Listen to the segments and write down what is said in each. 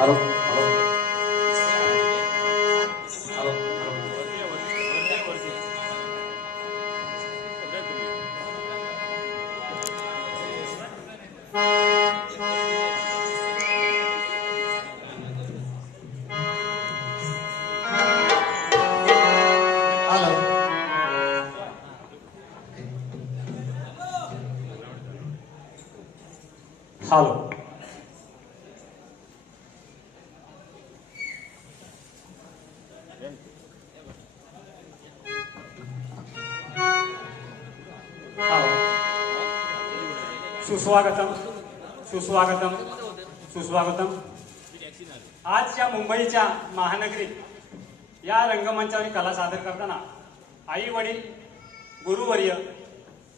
Hello hello hello hello hello सुस्वागतम सुस्वागतम सुस्वागतम. आज या मुंबईच्या महानगरीत या रंगमंचावर कला सादर करताना आई वडील गुरुवर्य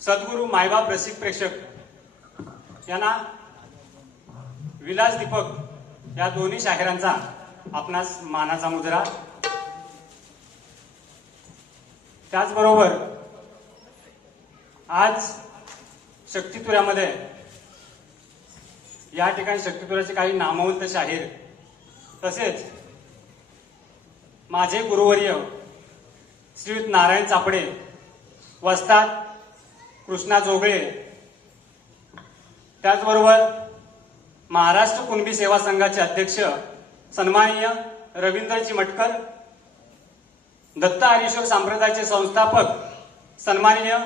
सद्गुरू मायबाप रसिक प्रेक्षक यांना विलास दीपक या दोन्ही शाहिरांचा आपणास मानाचा मुजरा. त्याचबरोबर आज शक्तितुऱ्यामध्ये या ठिकाणी शक्तितुऱ्याचे काही नामवंत शाहीर तसेच माझे गुरुवर्य श्रीयुत नारायण चापडे वस्ताद कृष्णा जोगळे, त्याचबरोबर महाराष्ट्र कुणबी सेवा संघाचे अध्यक्ष सन्माननीय रवींद्र चिमटकर, दत्त हरीश्वर संप्रदायाचे संस्थापक सन्माननीय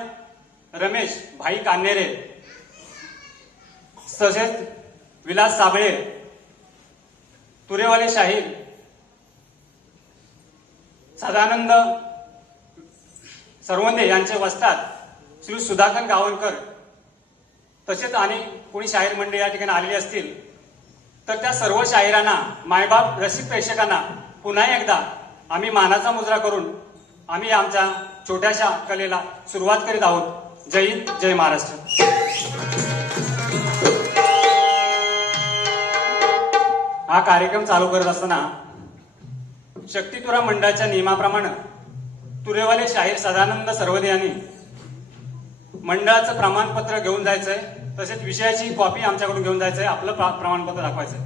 रमेश भाई कान्हेरे, तसेच विलास साबळे, तुरेवाले शाहीर सदानंद सरवंदे यांचे वस्ताद श्री सुधाकर गावणकर, तसेच आणि कोणी शाहीर मंडळी या ठिकाणी आलेली असतील तर त्या सर्व शाहिरांना मायबाप रसिक प्रेक्षकांना पुन्हा एकदा आम्ही मानाचा मुजरा करून आम्ही आमच्या छोट्याशा कलेला सुरुवात करीत आहोत. जय हिंद, जय महाराष्ट्र. हा कार्यक्रम चालू करत असताना शक्तितुरा मंडळाच्या नियमाप्रमाणे तुरेवाले शाहीर सदानंद सरवदे यांनी मंडळाचं प्रमाणपत्र घेऊन जायचंय, तसेच विषयाची कॉपी आमच्याकडून घेऊन जायचंय, आपलं प्रमाणपत्र दाखवायचंय.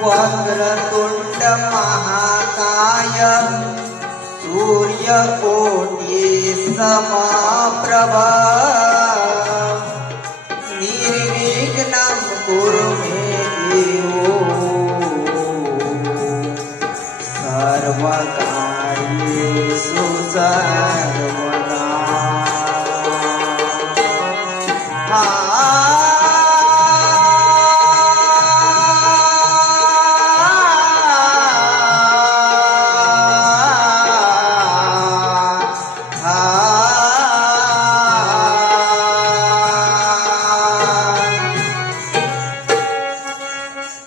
वक्रतुंड महाकाय सूर्यकोटि समप्रभ निर्विघ्नं कुरु मे देव सर्वकार्येषु सर्वदा.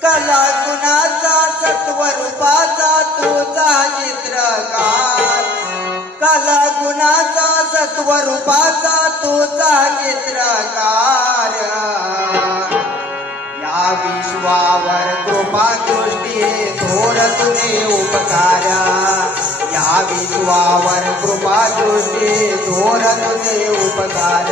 कला गुणाचा सत्वरूपाचा तुझा चित्रकार, कला गुणाचा सत्वरूपाचा तुझा चित्रकार. या विश्वावर कृपा दृष्टी थोर तुझे उपकार, या विश्वावर कृपा दृष्टी थोर तुझे उपकार.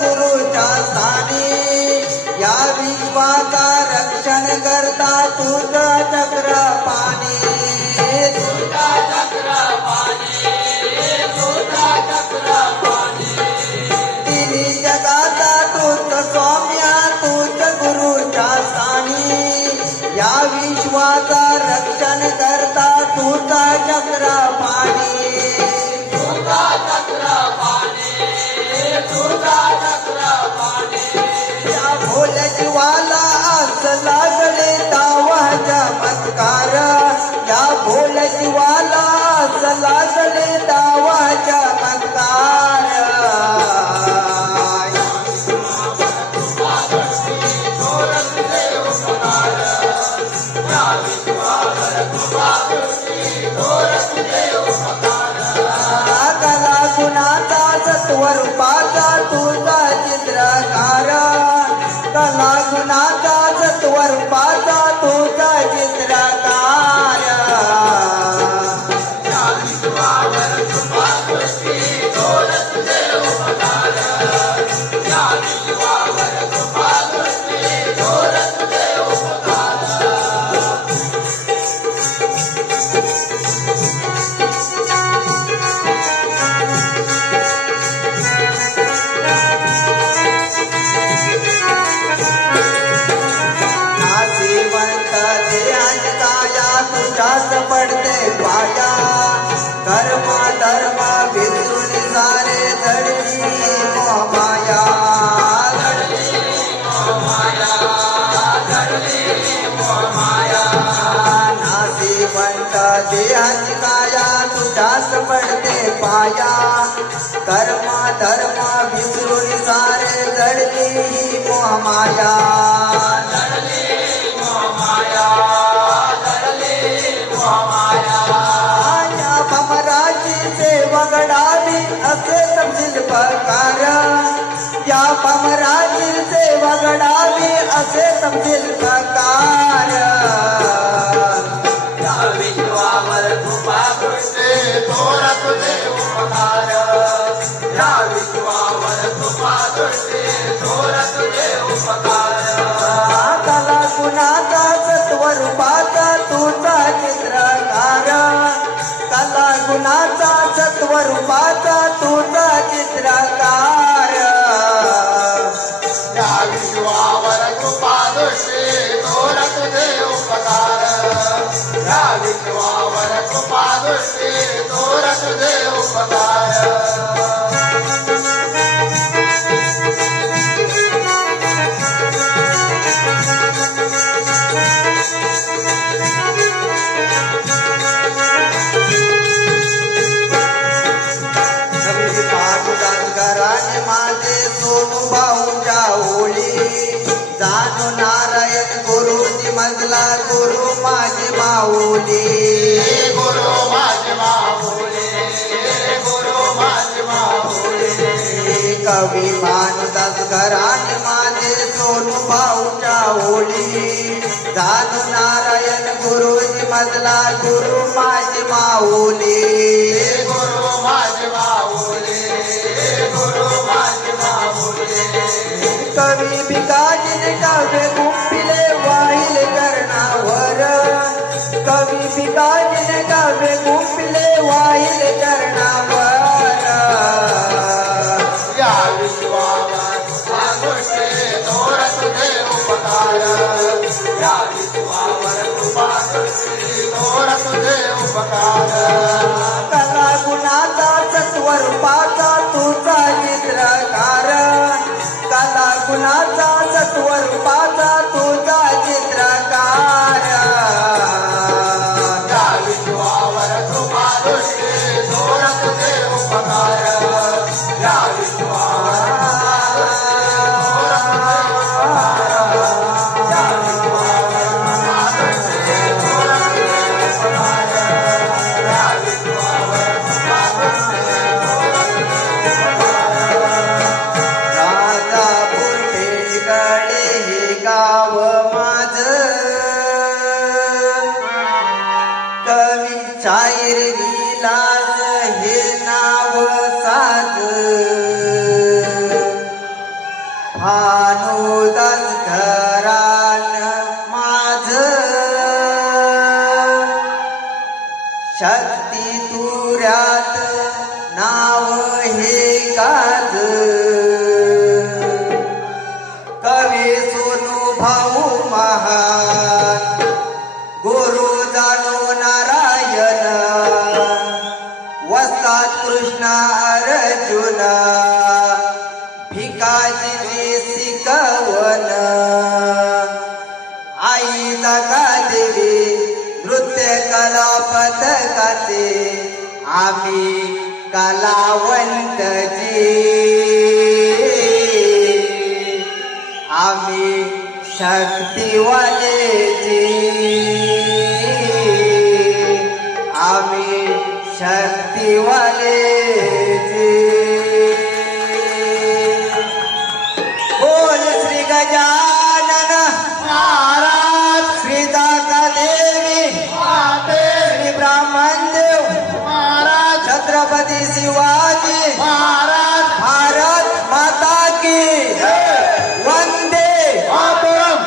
गुरुच्या स्थानी या विश्वाचा रक्षण करता तुझं चक्र पाणी तिन्ही जगाचा तूच स्वाम्या तूच गुरुच्या स्थानी या विश्वाचा रक्षण करता तुझा चक्र पाणी या भोल जीवाला आस लागले दावा चमत्कार या भोल जीवाला आस लागले दावा चमत्कार कला गुणाचा सत्वरूपाचा तुझा चित्रकार कला गुणाचा सत्वरूपाचा तुझा चित्रकार नाशिवंत देहान काया तुझ्याच पडते पाया कर्म धर्म विसरून सारे धडली माया नाशिवंत देहान काया तुझ्याच पडते पाया कर्म धर्म विसरून सारे धडली माया या भमराजीचे वगडावी असे तपशील प्रकार या भमराजीचे वगडावी असे तपशील प्रकार या विश्वावर कृपा दृष्टी थोर तुझे उपकार या विश्वावर कृपा दृष्टी थोर तुझे उपकार कला गुणाचा सत्वरूपाचा तुझा चित्रकार कला गुणाचा सत्वरूपाचा तुझा चित्रकार या विश्वावर कृपा दृष्टी थोर तुझे उपकार या विश्वावर कृपा दृष्टी थोर तुझे उपकार घराने माझे सोनू भाऊच्या ओळी जाणू नारायण गुरुजी मजला गुरु माझी माऊली गुरु माझे माऊली गुरु माझे माऊली कवी भानुदास घराने माझे सोनू भाऊच्या ओळी जाणू नारायण गुरुजी मजला गुरु माझी माऊली गुरु माझे माऊली गुरु माझे माऊली कवी भिकाजीने काव्य गुंफिले वाहिले कर्णावर कवी भिकाजीने काव्य गुंफिले वाहिले कर्णावर या विश्वावर कृपा दृष्टी थोर तुझे उपकार या विश्वावर कृपा दृष्टी थोर तुझे उपकार कला गुणाचा सत्वरूपाचा तुझा चित्रकार कला गुणाचा सत्वरूपाचा तुझा चित्रकार या विश्वावर कृपा दृष्टी थोर तुझे उपकार या विश्वावर राजापूर पेगळे हे गाव माझं कवी शाहीर विलास हे नाव साज भानुदास घरान माझं तिने शिकवण आई जगा देवी नृत्य कला पथकाचे आम्ही कलावंत आम्ही शक्तिवाले आम्ही शक्तिवाले बोल श्री गजानन महाराज श्री दाता देवी माते श्री ब्राह्मण देव महाराज छत्रपती शिवाजी महाराज भारत माता की वंदे मातरम.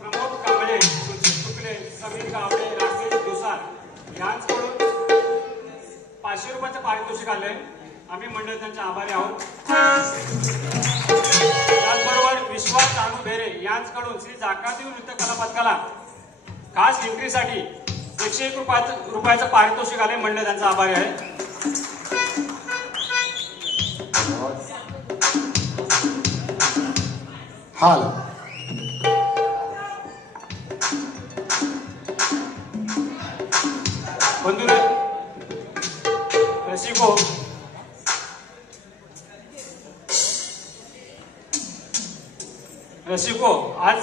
प्रमोद कांबळे, सुचित शुक्ले, समीर गावडे, राकेश दुसार यांच्याकडून 500 रुपयाचं पारितोषिक आलंय. आम्ही मंडळ त्यांचे आभारी आहोत. त्याचबरोबर विश्वास अनु भेरे यांच्याकडून श्री जाकादेव नृत्य कला पथकाला खास एंट्रीसाठी 101 रुपयाचं पारितोषिक आले. मंडळ त्यांचा आभारी आहे. हाल बंधू रसिको आज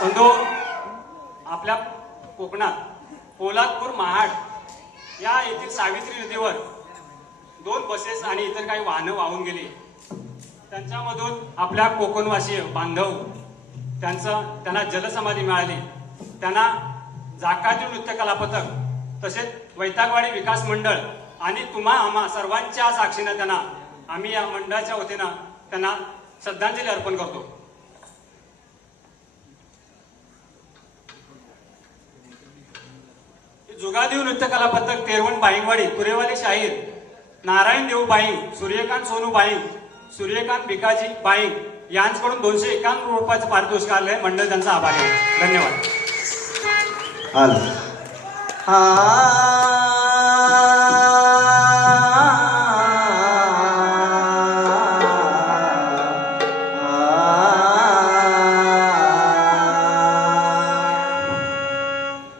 बंधू आपल्या कोकणात पोलादपूर महाड या येथील सावित्री नदीवर 2 बसेस आणि इतर काही वाहनं वाहून गेली. त्यांच्यामधून आपल्या कोकणवासीय बांधव त्यांना जलसमाधी मिळाली. त्यांना जाकादेव नृत्य कला पथक तसेच वैतागवाडी विकास मंडळ आणि आम्हा सर्वांच्या साक्षीनं त्यांना आम्ही या मंडळाच्या वतीनं त्यांना श्रद्धांजली अर्पण करतो. जुगादेव नृत्य कला पथक तेरवण बाईंगवाडी तुरेवाली शाहीर नारायण देव बाईंग, सूर्यकांत सोनू बाईंग, सूर्यकांत भिकाजी बाईंग यांच्याकडून 251 रुपयाचं पारितोषिक आलंय. मंडळ त्यांचा आभारी आहे. धन्यवाद.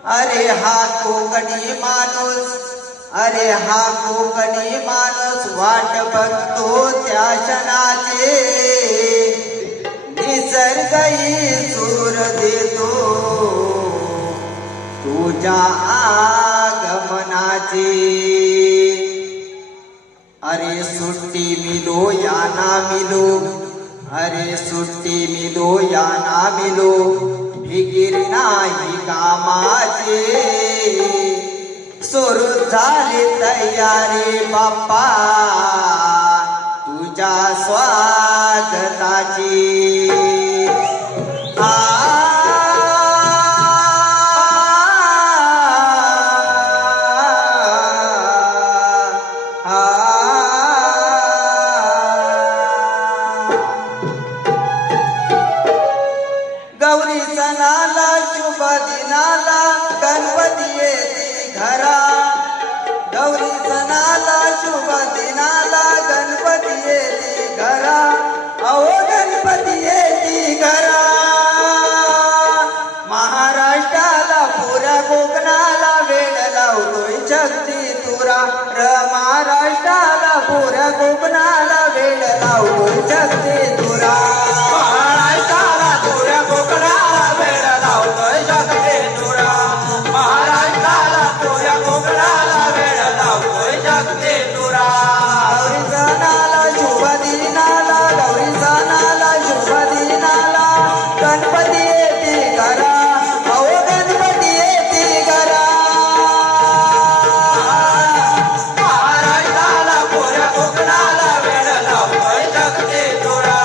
अरे हा कोकणी मार माणूस अरे हा कोकणी माणूस वाट बघतो त्या क्षणाचे निसर्गही सूर देतो तुझ्या आगमनाची अरे सुट्टी मिलो या ना मिलो अरे सुट्टी मिलो या ना मिलो फिकीर नाही कामाचे सुरू झाली तयारी बाप्पा तुझ्या स्वागताची गौरी सणाला शुभ दिनाला गणपती येते घरा गौरी सणाला शुभ दिनाला गणपती येते घरा अहो गणपती येते घरा महाराष्ट्राला पुऱ्या कोकणाला वेळ लावतोय शक्ती तुरा र महाराष्ट्राला पुऱ्या कोकणाला वेळ लावतोय शक्ती तुरा महाराष्ट्राला पुऱ्या कोकणाला वेळ लावतोय शक्ती तुरा महाराष्ट्राला पुऱ्या कोकणाला वेळ लावतोय शक्ती तुरा गौरी सणाला शुभ दिनाला गौरी सणाला शुभ दिनाला गणपती येते घरा अहो गणपती येते घरा महाराष्ट्राला पुऱ्या कोकणाला वेळ लावतोय शक्ती तुरा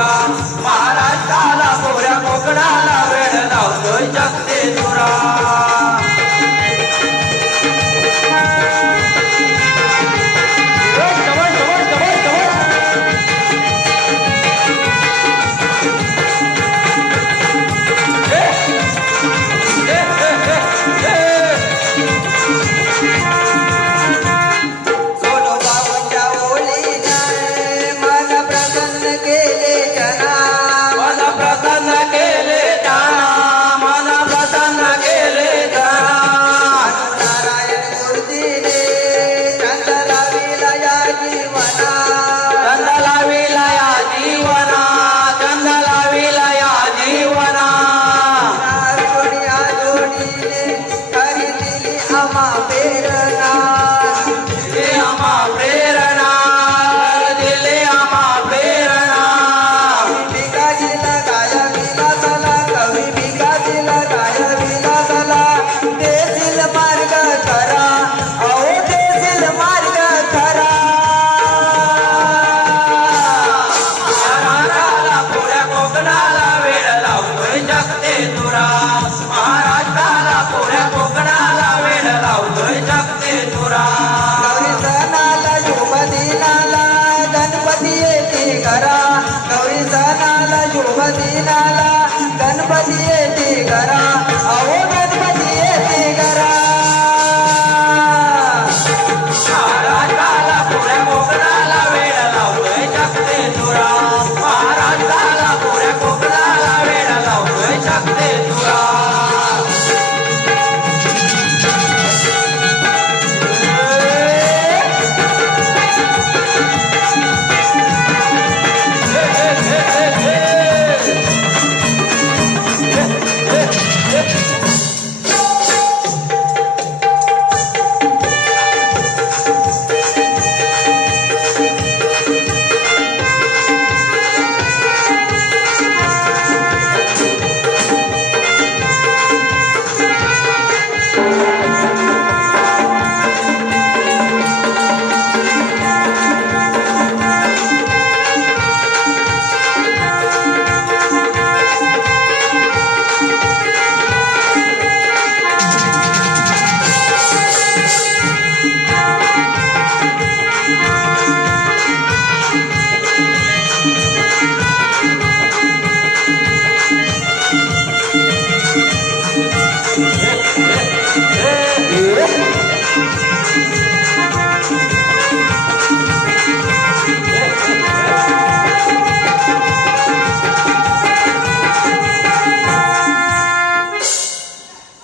तुरा महाराष्ट्राला पोऱ्या कोकणाला वेळ लावतोय जगते तुरा सोनोबाबांच्या ओलीने मन प्रसन्न केले जना मन प्रसन्न केले जना मन प्रसन्न केले जना नारायण गुरुजीने चंद लाविला या जीवना चंद लाविला या जीवना चंद लाविला या जीवना जोडीने खरी दिली आम्हा प्रेरणा दिले आम्हा प्रेरणा दिले आम्हा प्रेरणा भिकाजीला गाया विलासाला कवी भिकाजीला गाया विलासाला देशील मार्ग खरा अहो देशील मार्ग खरा महाराष्ट्राला पुऱ्या कोकणाला वेळ लावतोय जगते तुरा महाराष्ट्राला पुऱ्या कोकणाला वेळ लावतोय जगते तुरा गौरी सणाला शुभ दिनाला गणपती येते घरा गौरी सणाला शुभ दिनाला गणपती येते घरा अहो गणपती येते घरा महाराष्ट्राला पुऱ्या कोकणाला वेळ लावतोय जगते तुरा महाराष्ट्राला पुऱ्या कोकणाला वेळ लावतोय जगते तुरा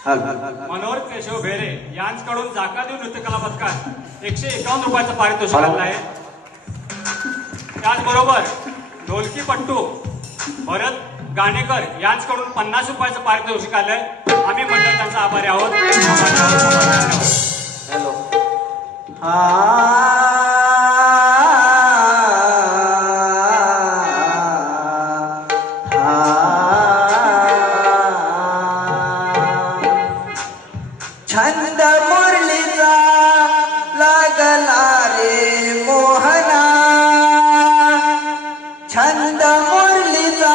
मनोहर केशव भेरे यांच्याकडून जाकादेव नृत्य कला पथकात 151 रुपयाचं पारितोषिक आलं आहे. त्याचबरोबर ढोलकीपट्टू भरत गाणेकर यांच्याकडून 50 रुपयाचं पारितोषिक आलंय. आम्ही मंडळ त्यांचा आभारी आहोत. हॅलो छंद मुरलीचा लागला रे मोहना छंद मुरलीचा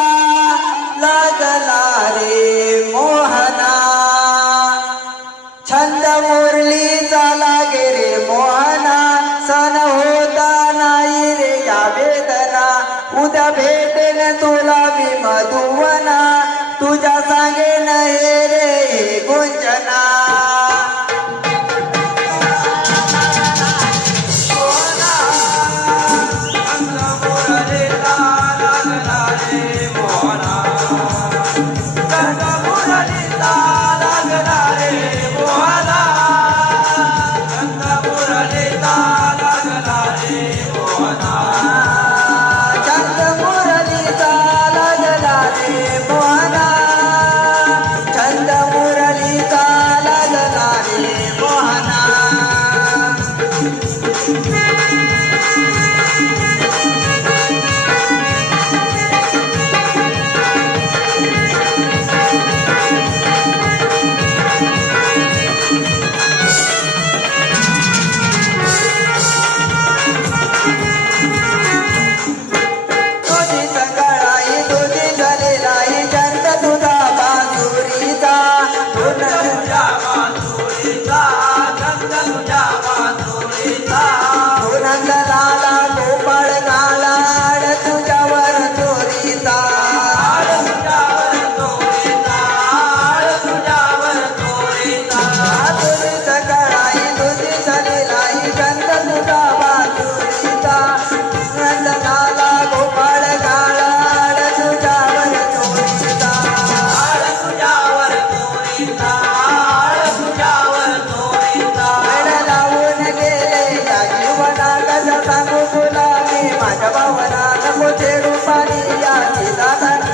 लागला रे मोहना छंद मुरलीचा लागे रे मोहना सण होता नाही रे या वेदना उद्या भेटेन तुला मी मधुवना तुझ्या सांगेन हे रे गुंजना चंद मुरलीचा लागला रे मोहना मातरम